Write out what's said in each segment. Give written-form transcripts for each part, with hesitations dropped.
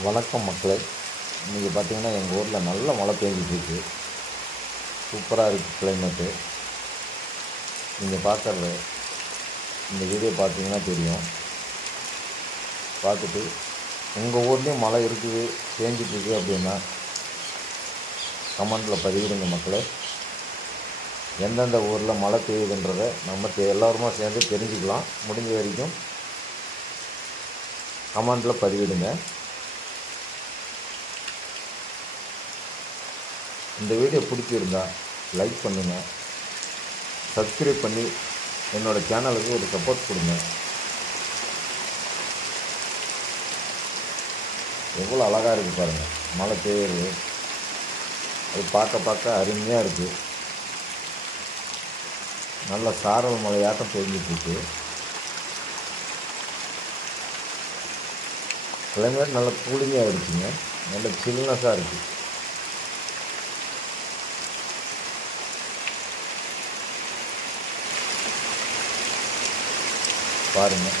வணக்கம் மக்களே. இன்றைக்கி பார்த்திங்கன்னா எங்கள் ஊரில் நல்ல மழை பெஞ்சிட்ருக்கு. சூப்பராக இருக்குது கிளைமேட்டு. நீங்கள் பார்க்குறது இந்த வீடியோ பார்த்தீங்கன்னா தெரியும். பார்த்துட்டு உங்கள் ஊர்லேயும் மழை இருக்குது, பேஞ்சிட்ருக்கு அப்படின்னா கமெண்டில் பதிவிடுங்க மக்களே. எந்தெந்த ஊரில் மழை பெய்யுதுன்றதை நம்ம எல்லோருமா சேர்ந்து தெரிஞ்சுக்கலாம். முடிஞ்ச வரைக்கும் கமெண்டில் பதிவிடுங்க. இந்த வீடியோ பிடிச்சிருந்தா லைக் பண்ணுங்கள், சப்ஸ்கிரைப் பண்ணி என்னோடய சேனலுக்கு ஒரு சப்போர்ட் கொடுங்க. எவ்வளோ அழகாக இருக்குது பாருங்கள், மழை பெய்யுது. அது பார்க்க அருமையாக இருக்குது. நல்ல சாரல் மழையாட்டம் பெஞ்சிட்ருக்கு. கிளைமேட் நல்ல கூலிங்காக இருக்குங்க, நல்ல சில்னஸாக இருக்குது. பாருங்கள்,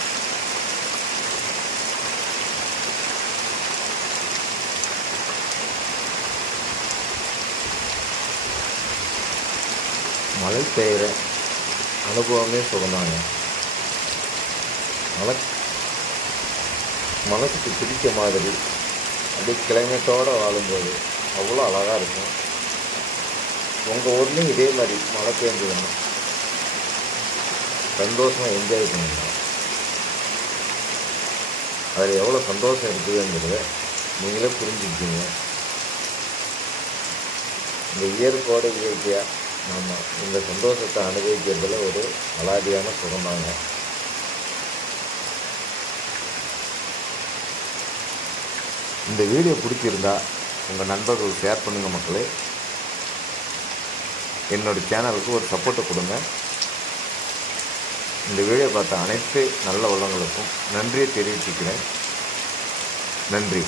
மழை பெய்கிற அனுபவமே சுகமாங்க. மனசுக்கு பிடிச்ச மாதிரி அப்படியே கிளைமேட்டோடு வாழும்போது அவ்வளோ அழகாக இருக்கும். உங்கள் ஊர்லேயும் இதே மாதிரி மழை பெஞ்சதுன்னா சந்தோஷமாக என்ஜாய் பண்ணுங்க. அதில் எவ்வளோ சந்தோஷம் இருக்குதுங்கிறத நீங்களே புரிஞ்சுக்கிட்டீங்க. இந்த இயற்கையோட இயற்கையாக நம்ம இந்த சந்தோஷத்தை அனுபவிக்கிறதுல ஒரு அலாதியான சுகமாங்க. இந்த வீடியோ பிடிச்சிருந்தா உங்கள் நண்பர்கள் ஷேர் பண்ணுங்கள் மக்களே. என்னோடய சேனலுக்கு ஒரு சப்போர்ட்டை கொடுங்க. இந்த வீடியோ பார்த்த அனைத்து நல்ல உள்ளங்களுக்கும் நன்றியை தெரிவிச்சுக்கிறேன். நன்றி.